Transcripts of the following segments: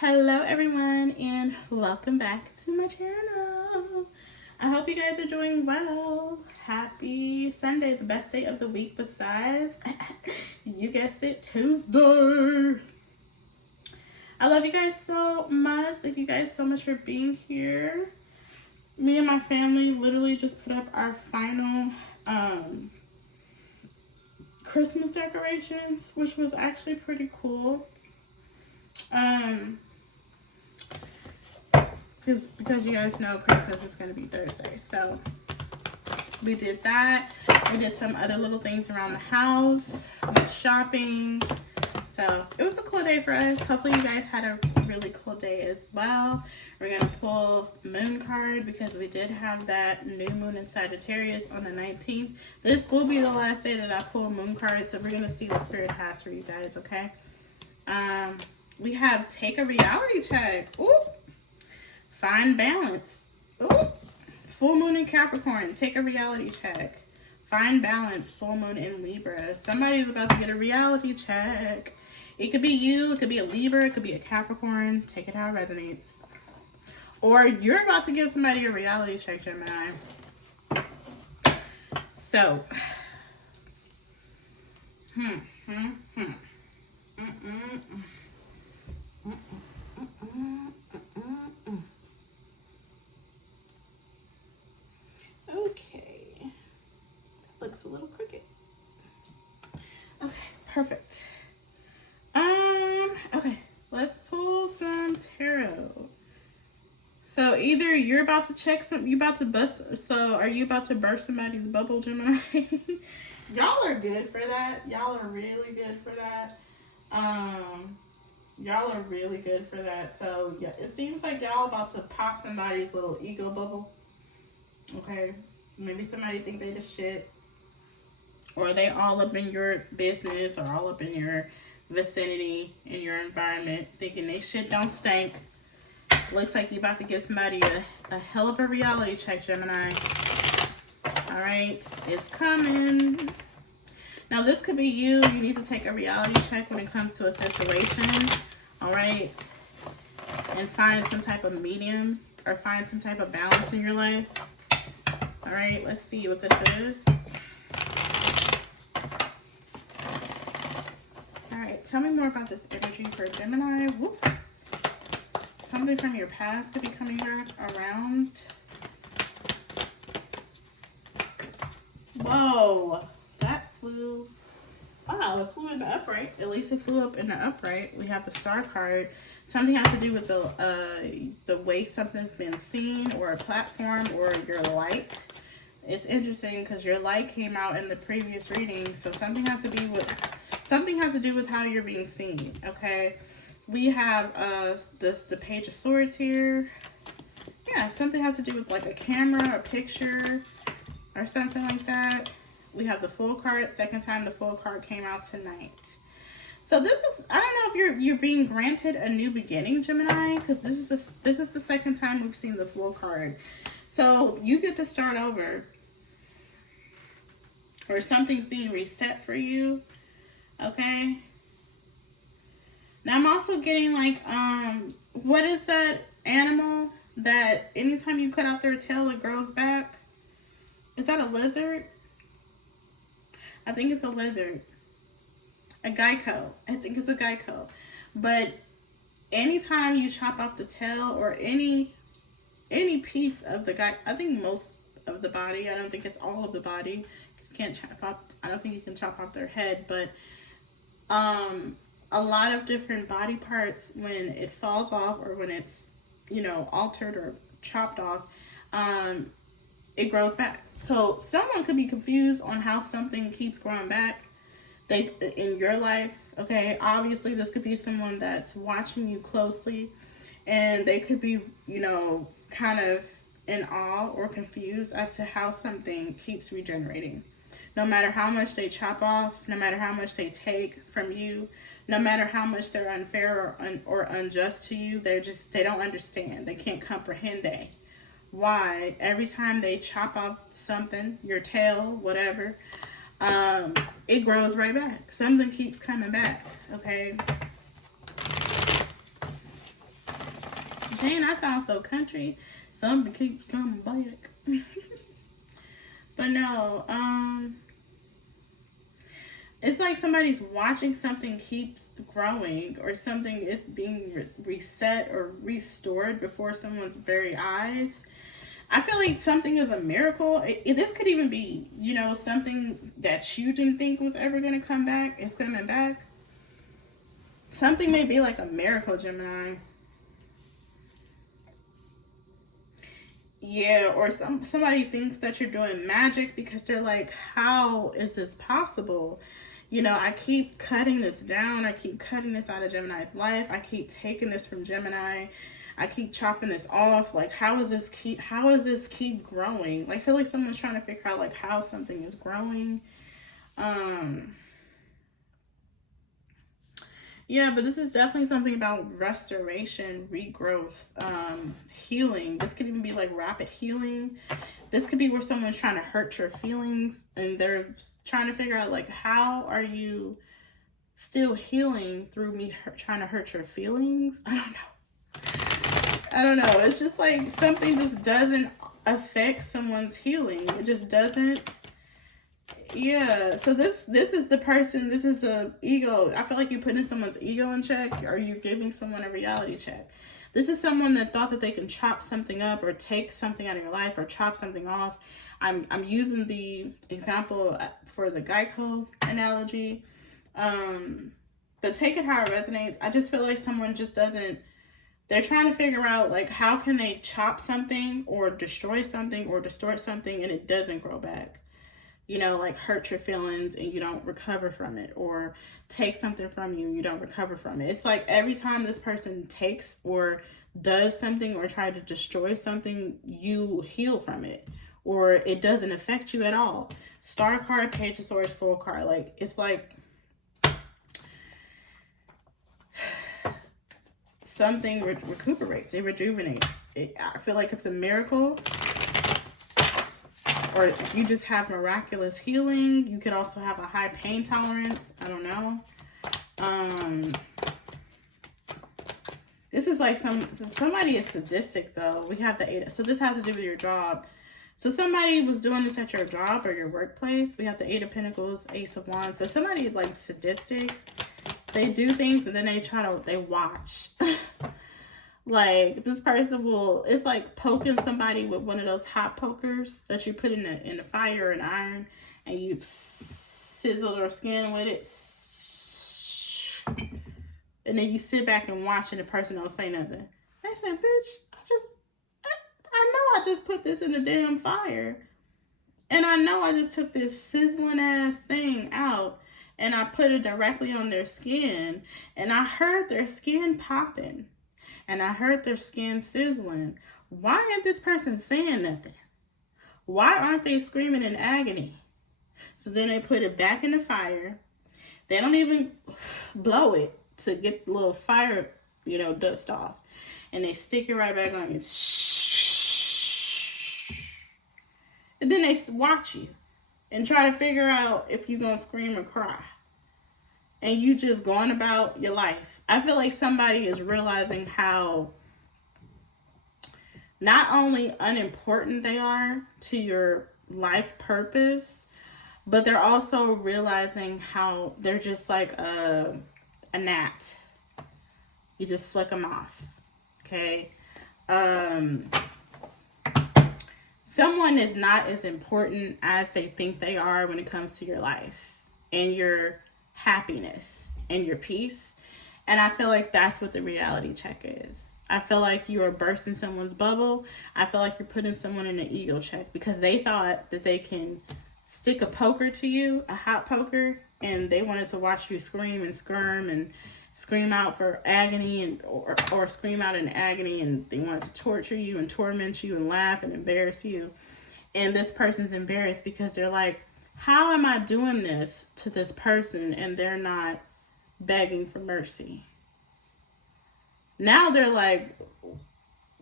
Hello everyone and welcome back to my channel. I hope you guys are doing well. Happy Sunday, the best day of the week besides, you guessed it, Tuesday. I love you guys so much. Thank you guys so much for being here. Me and my family literally just put up our final Christmas decorations, which was actually pretty cool. Because you guys know Christmas is going to be Thursday. So we did that. We did some other little things around the house, went shopping. So it was a cool day for us. Hopefully you guys had a really cool day as well. We're going to pull moon card because we did have that new moon in Sagittarius on the 19th. This will be the last day that I pull moon cards. So we're going to see what Spirit has for you guys, okay? We have take a reality check. Ooh. Find balance. Ooh. Full moon in Capricorn. Take a reality check. Find balance. Full moon in Libra. Somebody's about to get a reality check. It could be you. It could be a Libra. It could be a Capricorn. Take it how it resonates. Or you're about to give somebody a reality check, Gemini. So. Okay, looks a little crooked. Okay, perfect. Okay, let's pull some tarot. So either you're about to check you about to bust. So are you about to burst somebody's bubble, Gemini? Y'all are good for that. Y'all are really good for that. Y'all are really good for that. So yeah, it seems like y'all about to pop somebody's little ego bubble. Okay, maybe somebody think they the shit, or they all up in your business, or all up in your vicinity, in your environment, thinking they shit don't stink. Looks like you about to give somebody a hell of a reality check, Gemini. All right, it's coming. Now this could be you. You need to take a reality check when it comes to a situation. All right, and find some type of medium or find some type of balance in your life. All right, let's see what this is. All right, tell me more about this energy for Gemini. Whoop. Something from your past could be coming back around. Whoa, that flew. Wow, it flew in the upright. At least it flew up in the upright. We have the star card. Something has to do with the way something's been seen, or a platform, or your light. It's interesting because your light came out in the previous reading, so something has to do with how you're being seen. Okay, we have the Page of Swords here. Yeah, something has to do with like a camera, a picture, or something like that. We have the Fool card. Second time the Fool card came out tonight. So this is, I don't know if you're being granted a new beginning, Gemini, because this is the second time we've seen the Fool card. So you get to start over, or something's being reset for you. Okay. Now I'm also getting like, what is that animal that anytime you cut out their tail it grows back? Is that a lizard? I think it's a lizard. A gecko. I think it's a gecko. But anytime you chop off the tail or any piece of the guy, I think most of the body, I don't think it's all of the body. You can't chop off, I don't think you can chop off their head, but a lot of different body parts, when it falls off or when it's, you know, altered or chopped off, it grows back. So someone could be confused on how something keeps growing back in your life. Okay, obviously this could be someone that's watching you closely, and they could be, you know, kind of in awe or confused as to how something keeps regenerating. No matter how much they chop off, no matter how much they take from you, no matter how much they're unfair or unjust to you, they don't understand. They can't comprehend why every time they chop off something, your tail, whatever, it grows right back. Something keeps coming back. Okay. Dang, that sounds so country. Something keeps coming back. But no, it's like somebody's watching something keeps growing, or something is being reset or restored before someone's very eyes. I feel like something is a miracle. This could even be, you know, something that you didn't think was ever going to come back. It's coming back. Something may be like a miracle, Gemini. Yeah, or somebody thinks that you're doing magic because they're like, how is this possible? You know, I keep cutting this down. I keep cutting this out of Gemini's life. I keep taking this from Gemini. I keep chopping this off. Like, how is this keep growing? Like, I feel like someone's trying to figure out like how something is growing. Yeah, but this is definitely something about restoration, regrowth, healing. This could even be like rapid healing. This could be where someone's trying to hurt your feelings and they're trying to figure out like, how are you still healing through me trying to hurt your feelings? I don't know. It's just like something just doesn't affect someone's healing. It just doesn't. Yeah, so this is the person, this is the ego. I feel like you're putting someone's ego in check, or you're giving someone a reality check. This is someone that thought that they can chop something up or take something out of your life or chop something off. I'm using the example for the Geico analogy. But take it how it resonates. I just feel like someone just doesn't, they're trying to figure out like how can they chop something or destroy something or distort something and it doesn't grow back. You know, like hurt your feelings and you don't recover from it, or take something from you, you don't recover from it. It's like every time this person takes or does something or try to destroy something, you heal from it, or it doesn't affect you at all. Star card, Page of Swords, Full card. Like, it's like something recuperates, it rejuvenates. I feel like it's a miracle. Or you just have miraculous healing. You could also have a high pain tolerance. I don't know. This is like somebody is sadistic though. We have the 8. So this has to do with your job. So somebody was doing this at your job or your workplace. We have the 8 of Pentacles, Ace of Wands. So somebody is like sadistic. They do things and then they watch. Like, this person will, it's like poking somebody with one of those hot pokers that you put in the fire or an iron, and you sizzle their skin with it. And then you sit back and watch and the person don't say nothing. They say, bitch, I know I just put this in the damn fire. And I know I just took this sizzling ass thing out and I put it directly on their skin. And I heard their skin popping. And I heard their skin sizzling. Why ain't this person saying nothing? Why aren't they screaming in agony? So then they put it back in the fire. They don't even blow it to get the little fire, you know, dust off. And they stick it right back on you. And then they watch you and try to figure out if you're going to scream or cry. And you just going about your life. I feel like somebody is realizing how not only unimportant they are to your life purpose, but they're also realizing how they're just like a gnat. You just flick them off. Okay? Someone is not as important as they think they are when it comes to your life and your happiness and your peace. And I feel like that's what the reality check is. I feel like you are bursting someone's bubble. I feel like you're putting someone in an ego check because they thought that they can stick a poker to you, a hot poker, and they wanted to watch you scream and squirm and scream out for agony and or scream out in agony, and they wanted to torture you and torment you and laugh and embarrass you. And this person's embarrassed because they're like, how am I doing this to this person and they're not begging for mercy? Now they're like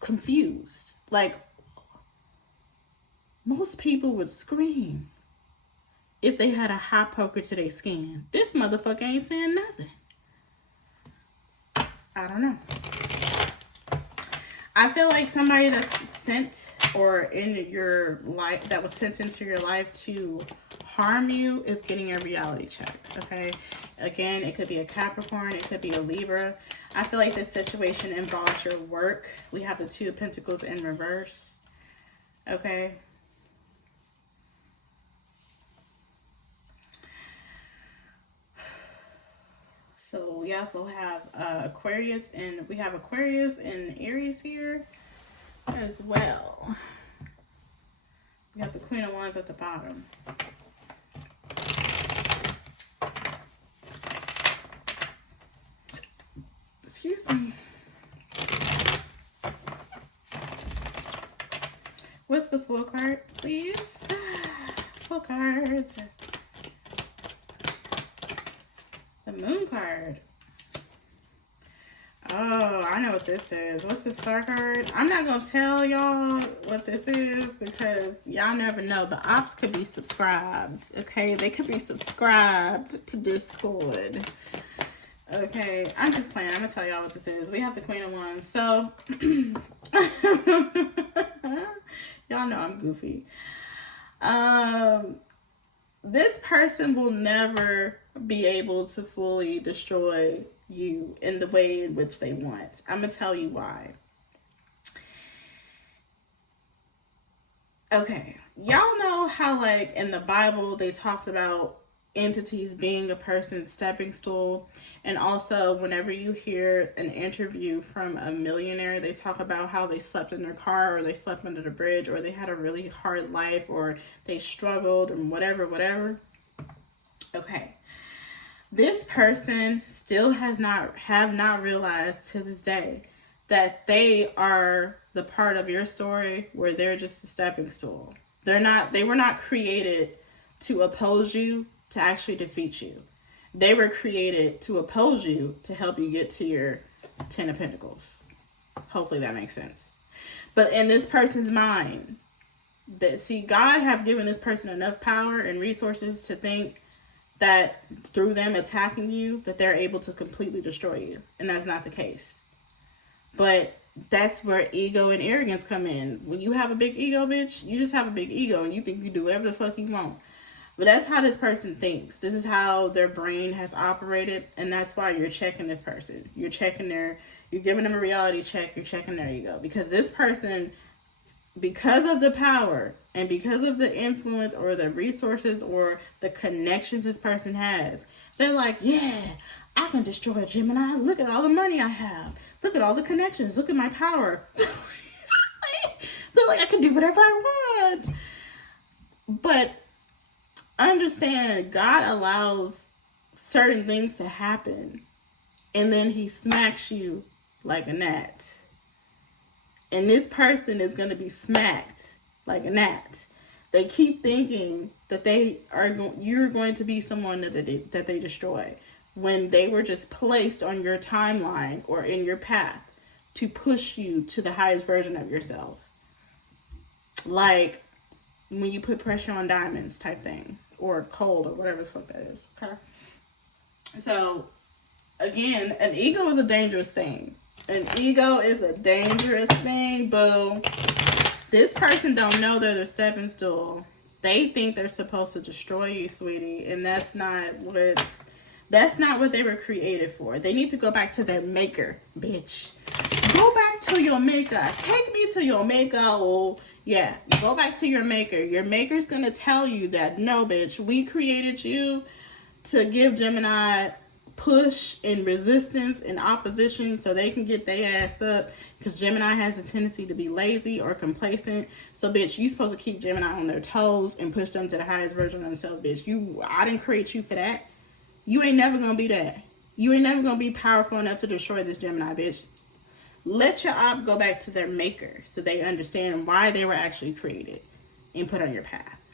confused. Like, most people would scream if they had a hot poker to their skin. This motherfucker ain't saying nothing. I don't know. I feel like somebody that's sent or in your life, that was sent into your life to harm you, is getting a reality check, okay? Again, it could be a Capricorn, it could be a Libra. I feel like this situation involves your work. We have the Two of Pentacles in reverse, okay? So we also have Aquarius, and we have Aquarius and Aries here as well. We have the Queen of Wands at the bottom. Excuse me. What's the full card, please? Full cards. The Moon card. Oh, I know what this is. What's the Star card? I'm not going to tell y'all what this is because y'all never know. The Opps could be subscribed, okay? They could be subscribed to Discord. Okay, I'm just playing. I'm going to tell y'all what this is. We have the Queen of Wands. So, y'all know I'm goofy. This person will never be able to fully destroy you in the way in which they want. I'm going to tell you why. Okay, y'all know how, like, in the Bible, they talked about entities being a person's stepping stool. And also, whenever you hear an interview from a millionaire, they talk about how they slept in their car, or they slept under the bridge, or they had a really hard life, or they struggled, and whatever. Okay. This person still have not realized to this day that they are the part of your story where they're just a stepping stool. They were not created to oppose you, to actually defeat you. They were created to oppose you, to help you get to your 10 of Pentacles. Hopefully that makes sense. But in this person's mind, God have given this person enough power and resources to think that through them attacking you, that they're able to completely destroy you. And that's not the case. But that's where ego and arrogance come in. When you have a big ego, bitch, you just have a big ego and you think you do whatever the fuck you want. But that's how this person thinks. This is how their brain has operated. And that's why you're checking this person. You're giving them a reality check. You're checking their ego. Because this person, because of the power and because of the influence or the resources or the connections this person has, they're like, yeah, I can destroy Gemini. Look at all the money I have. Look at all the connections. Look at my power. They're like, I can do whatever I want. But understand, God allows certain things to happen, and then he smacks you like a gnat. And this person is going to be smacked like a gnat. They keep thinking that you're going to be someone that they destroy, when they were just placed on your timeline or in your path to push you to the highest version of yourself. Like when you put pressure on diamonds type thing, or cold, or whatever the fuck that is. Okay. So again, an ego is a dangerous thing. An ego is a dangerous thing, boo. This person don't know they're the stepping stool. They think they're supposed to destroy you, sweetie, and that's not what they were created for. They need to go back to their maker, bitch. Go back to your maker. Take me to your maker. Oh, yeah. Go back to your maker. Your maker's going to tell you that, no, bitch, we created you to give Gemini push and resistance and opposition so they can get their ass up, because Gemini has a tendency to be lazy or complacent. So bitch, you supposed to keep Gemini on their toes and push them to the highest version of themselves, bitch. I didn't create you for that. You ain't never gonna be that. You ain't never gonna be powerful enough to destroy this Gemini, bitch. Let your op go back to their maker so they understand why they were actually created and put on your path.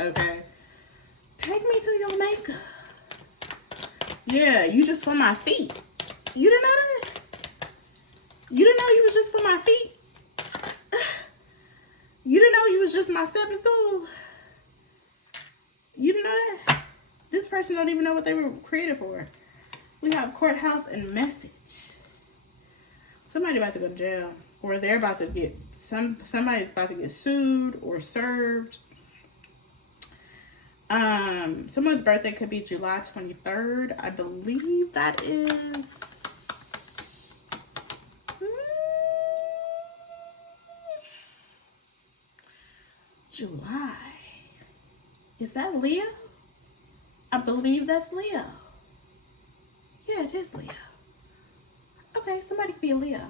Okay? Take me to your maker. Yeah, you just for my feet. You didn't know that? You didn't know you was just for my feet? You didn't know you was just my stepping stool? You didn't know that? This person don't even know what they were created for. We have courthouse and message. Somebody about to go to jail, or they're about to get somebody's about to get sued or served. Someone's birthday could be July 23rd. I believe that is July. Is that Leo? I believe that's Leo. Yeah, it is Leo. Okay, somebody could be a Leo.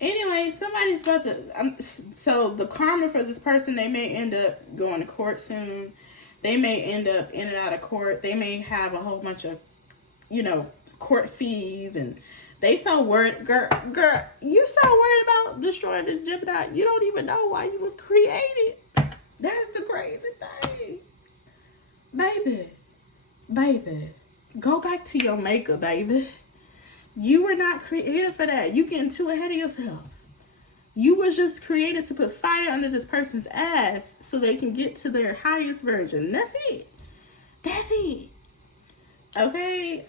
Anyway, somebody's about to... so the karma for this person, they may end up going to court soon. They may end up in and out of court. They may have a whole bunch of, you know, court fees. And they so worried. Girl, you so worried about destroying the Gemini. You don't even know why you was created. That's the crazy thing. Baby, go back to your maker, baby. You were not created for that. You getting too ahead of yourself. You was just created to put fire under this person's ass so they can get to their highest version. That's it. That's it. Okay?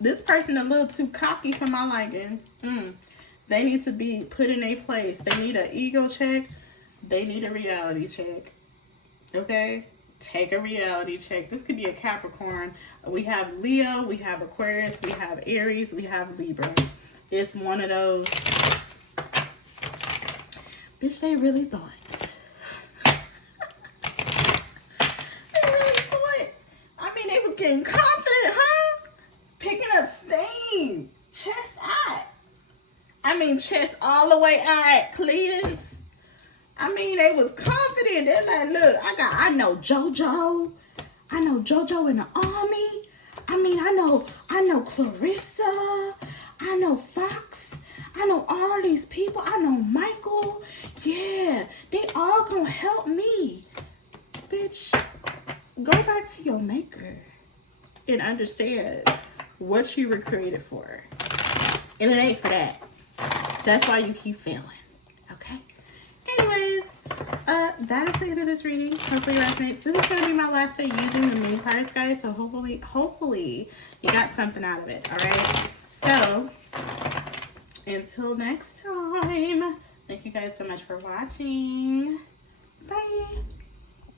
This person a little too cocky for my liking. They need to be put in a place. They need an ego check. They need a reality check. Okay? Take a reality check. This could be a Capricorn. We have Leo, we have Aquarius, we have Aries, we have Libra. It's one of those. Bitch, they really thought. They really thought. I mean, they was getting confident, huh? Picking up steam. Chest out. I mean, chest all the way out. Cletus. I mean, they was confident. They're like, look, I know JoJo. I know JoJo in the army. I mean, I know Clarissa. I know Fox. I know all these people. I know Michael. Yeah, they all gonna help me. Bitch, go back to your maker and understand what you were created for. And it ain't for that. That's why you keep failing. Okay? Anyways, that is the end of this reading. Hopefully it resonates. This is going to be my last day using the moon cards, guys. So hopefully you got something out of it. All right. So until next time, thank you guys so much for watching. Bye.